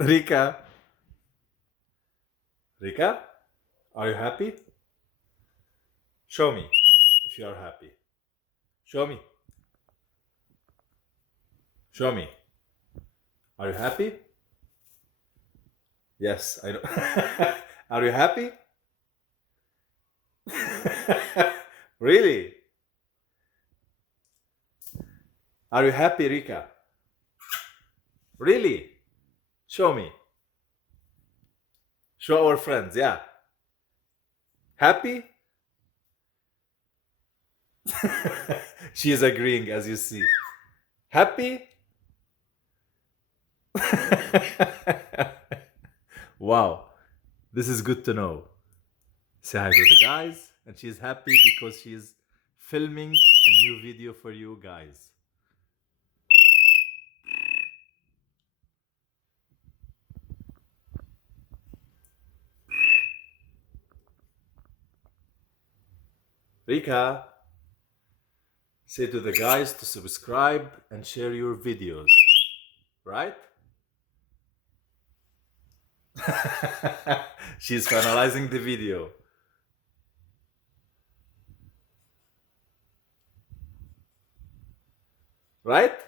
Rica, Rica, are you happy? Show me if you are happy. Show me. Show me. Are you happy? Yes, I know. Are you happy? Really? Are you happy, Rica? Really? Show me. Show our friends, yeah. Happy? She is agreeing, as you see. Happy? Wow, this is good to know. Say hi to the guys, and she's happy because she's filming a new video for you guys. Rika, say to the guys to subscribe and share your videos, right? She's finalizing the video. Right?